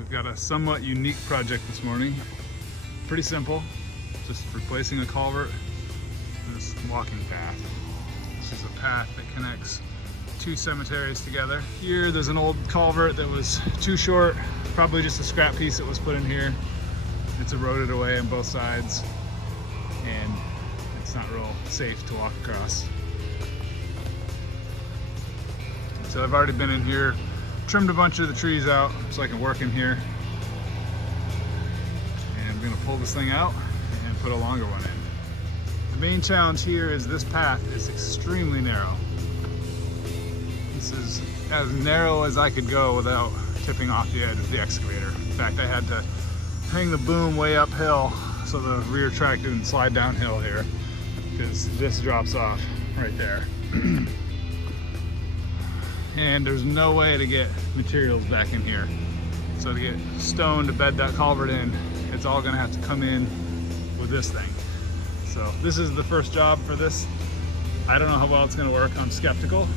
We've got a somewhat unique project this morning. Pretty simple, just replacing a culvert and this walking path. This is a path that connects two cemeteries together. Here there's an old culvert that was too short, probably just a scrap piece that was put in here. It's eroded away on both sides and it's not real safe to walk across. So I've already been in here, trimmed a bunch of the trees out so I can work in here. And I'm gonna pull this thing out and put a longer one in. The main challenge here is this path is extremely narrow. This is as narrow as I could go without tipping off the edge of the excavator. In fact, I had to hang the boom way uphill so the rear track didn't slide downhill here, because this drops off right there. And there's no way to get materials back in here. So to get stone to bed that culvert in, it's all gonna have to come in with this thing. So this is the first job for this. I don't know how well it's gonna work. I'm skeptical,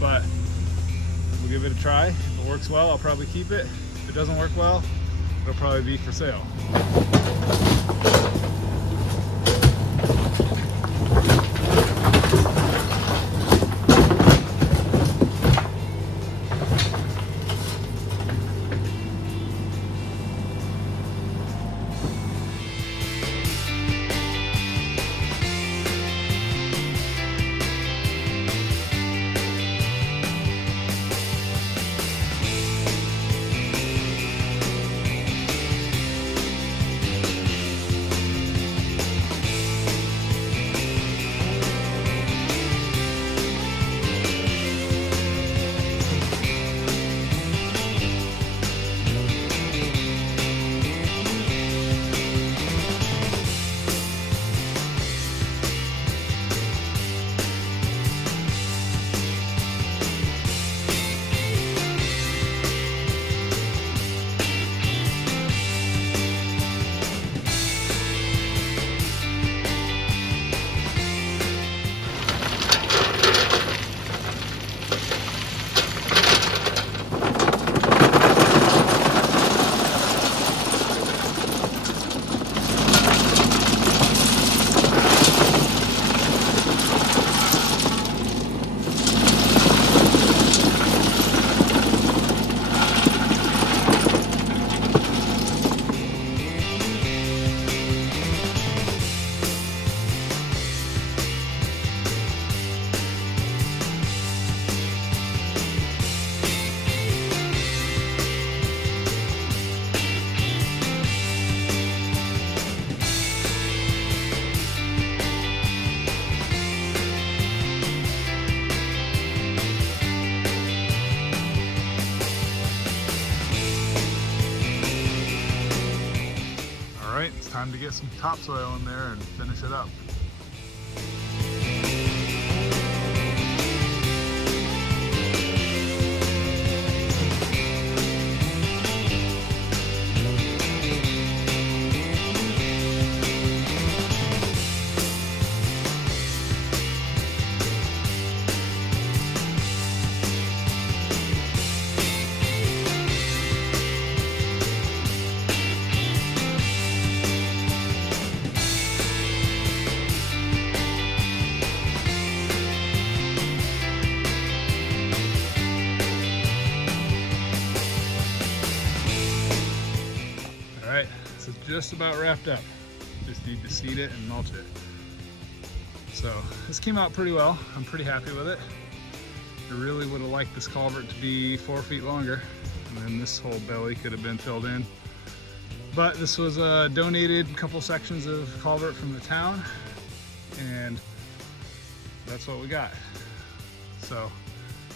but we'll give it a try. If it works well, I'll probably keep it. If it doesn't work well, it'll probably be for sale. It's time to get some topsoil in there and finish it up. Alright, so just about wrapped up. Just need to seed it and mulch it. So this came out pretty well. I'm pretty happy with it. I really would have liked this culvert to be 4 feet longer, and then this whole belly could have been filled in. But this was a donated couple sections of culvert from the town, and that's what we got. So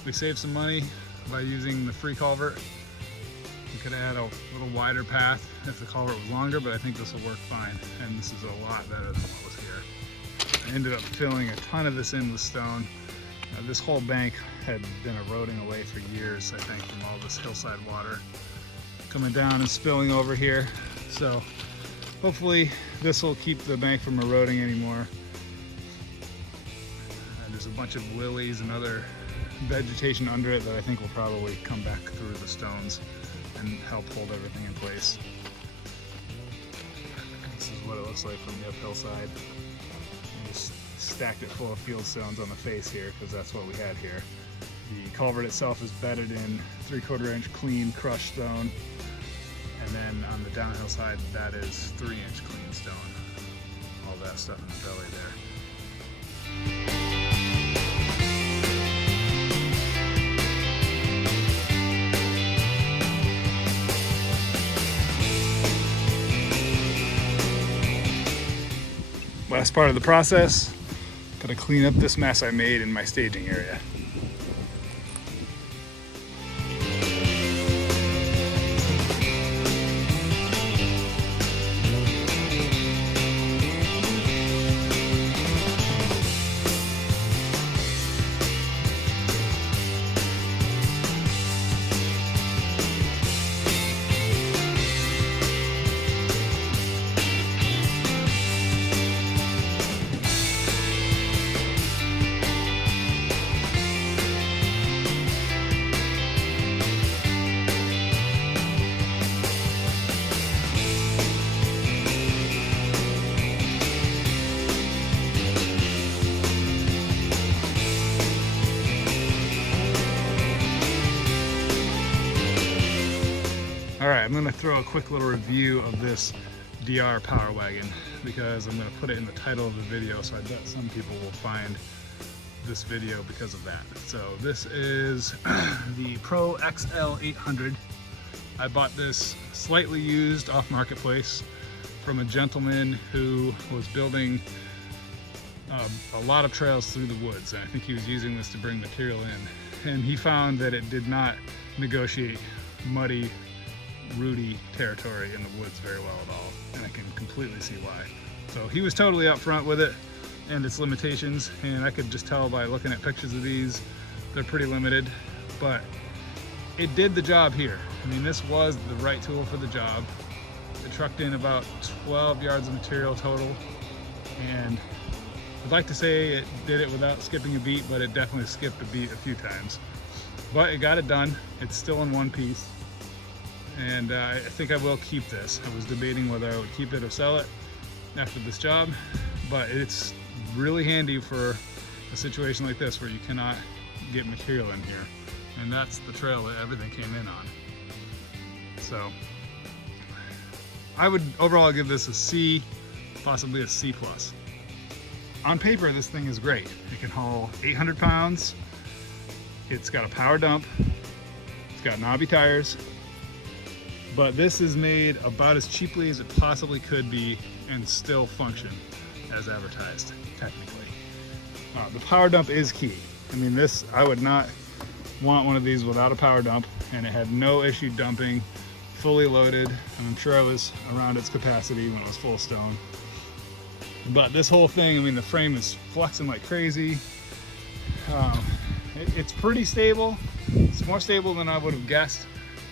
we saved some money by using the free culvert. We could have had a little wider path if the culvert was longer, but I think this will work fine. And this is a lot better than what was here. I ended up filling a ton of this in with stone. This whole bank had been eroding away for years, I think, from all this hillside water coming down and spilling over here. So hopefully this will keep the bank from eroding anymore. There's a bunch of lilies and other vegetation under it that I think will probably come back through the stones. and help hold everything in place. This is what it looks like from the uphill side. I just stacked it full of field stones on the face here because that's what we had here. The culvert itself is bedded in 3/4 inch clean crushed stone, and then on the downhill side that is 3-inch clean stone. All that stuff in the belly there. Last part of the process, gotta clean up this mess I made in my staging area. Alright, I'm going to throw a quick little review of this DR Powerwagon because I'm going to put it in the title of the video, so I bet some people will find this video because of that. So this is the Pro XL800. I bought this slightly used off marketplace from a gentleman who was building a lot of trails through the woods, and I think he was using this to bring material in. And he found that it did not negotiate muddy, rooty territory in the woods very well at all, and I can completely see why. So he was totally upfront with it and its limitations, and I could just tell by looking at pictures of these, they're pretty limited, but it did the job here. I mean, this was the right tool for the job. It trucked in about 12 yards of material total, and I'd like to say it did it without skipping a beat, but it definitely skipped a beat a few times. But it got it done. It's still in one piece. And I think I will keep this. I was debating whether I would keep it or sell it after this job, but it's really handy for a situation like this where you cannot get material in here. And that's the trail that everything came in on. So I would overall give this a C, possibly a C+. On paper, this thing is great. It can haul 800 pounds. It's got a power dump. It's got knobby tires. But this is made about as cheaply as it possibly could be and still function as advertised, technically. The power dump is key. I mean, this, I would not want one of these without a power dump, and it had no issue dumping, fully loaded, and I'm sure I was around its capacity when it was full of stone. But this whole thing, I mean, the frame is flexing like crazy. It's pretty stable. It's more stable than I would have guessed,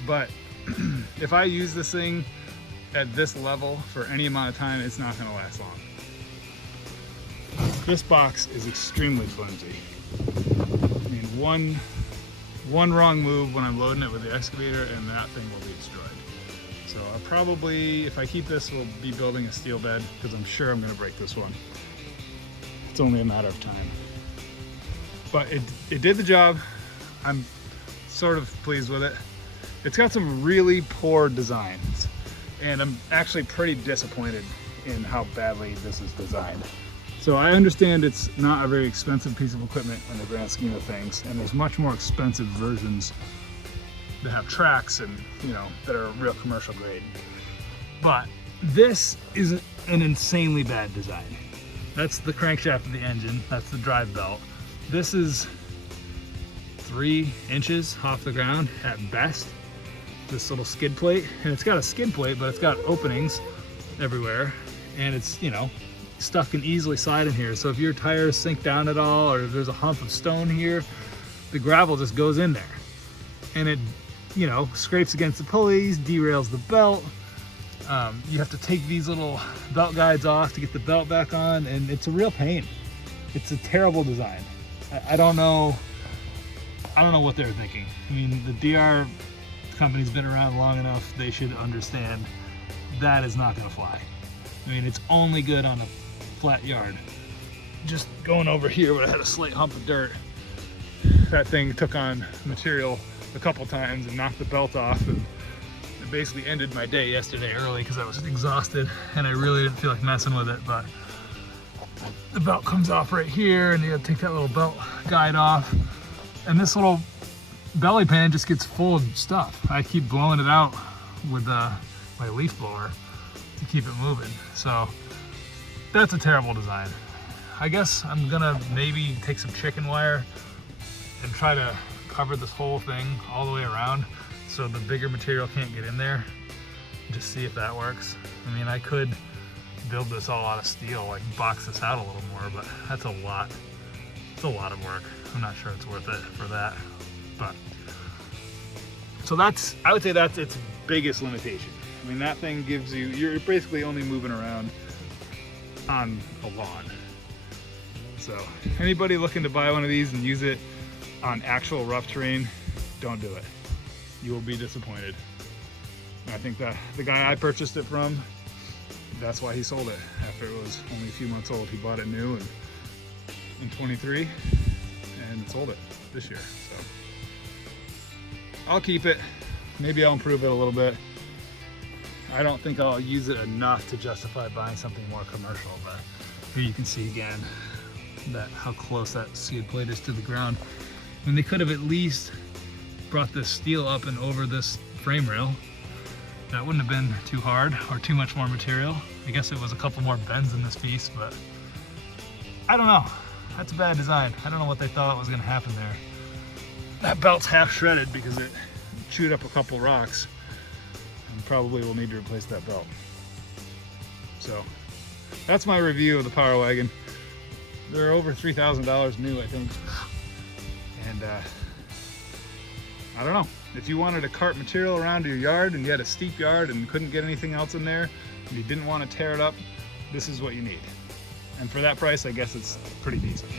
but if I use this thing at this level for any amount of time, it's not going to last long. This box is extremely flimsy. I mean, one wrong move when I'm loading it with the excavator and that thing will be destroyed. So I'll probably, if I keep this, we'll be building a steel bed because I'm sure I'm going to break this one. It's only a matter of time. But it did the job. I'm sort of pleased with it. It's got some really poor designs, and I'm actually pretty disappointed in how badly this is designed. So I understand it's not a very expensive piece of equipment in the grand scheme of things, and there's much more expensive versions that have tracks and, you know, that are real commercial grade. But this is an insanely bad design. That's the crankshaft of the engine, that's the drive belt. This is 3 inches off the ground at best. This little skid plate, and it's got a skid plate, but it's got openings everywhere, and it's, you know, stuff can easily slide in here. So if your tires sink down at all, or if there's a hump of stone here, the gravel just goes in there, and it, you know, scrapes against the pulleys, derails the belt. You have to take these little belt guides off to get the belt back on, and it's a real pain. It's a terrible design. I don't know what they're thinking. I mean, the DR company's been around long enough, they should understand that is not gonna fly. I mean, it's only good on a flat yard. Just going over here where I had a slight hump of dirt, that thing took on material a couple times and knocked the belt off, and it basically ended my day yesterday early because I was exhausted and I really didn't feel like messing with it. But the belt comes off right here, and you gotta take that little belt guide off, and this little belly pan just gets full of stuff. I keep blowing it out with my leaf blower to keep it moving. So that's a terrible design. I guess I'm gonna maybe take some chicken wire and try to cover this whole thing all the way around so the bigger material can't get in there. Just see if that works. I mean, I could build this all out of steel, like box this out a little more, but that's a lot. It's a lot of work. I'm not sure it's worth it for that. But so I would say that's its biggest limitation. I mean, that thing gives you, you're basically only moving around on a lawn. So anybody looking to buy one of these and use it on actual rough terrain, don't do it. You will be disappointed. And I think that the guy I purchased it from, that's why he sold it. After it was only a few months old, he bought it new and in 23 and sold it this year. So I'll keep it. Maybe I'll improve it a little bit. I don't think I'll use it enough to justify buying something more commercial, but here you can see again that how close that skid plate is to the ground. And they could have at least brought this steel up and over this frame rail. That wouldn't have been too hard or too much more material. I guess it was a couple more bends in this piece, but I don't know. That's a bad design. I don't know what they thought was gonna happen there. That belt's half shredded because it chewed up a couple rocks, and probably will need to replace that belt. So that's my review of the Powerwagon. They're over $3,000 new, I think. And I don't know, if you wanted to cart material around your yard and you had a steep yard and couldn't get anything else in there and you didn't want to tear it up, this is what you need. And for that price, I guess it's pretty decent.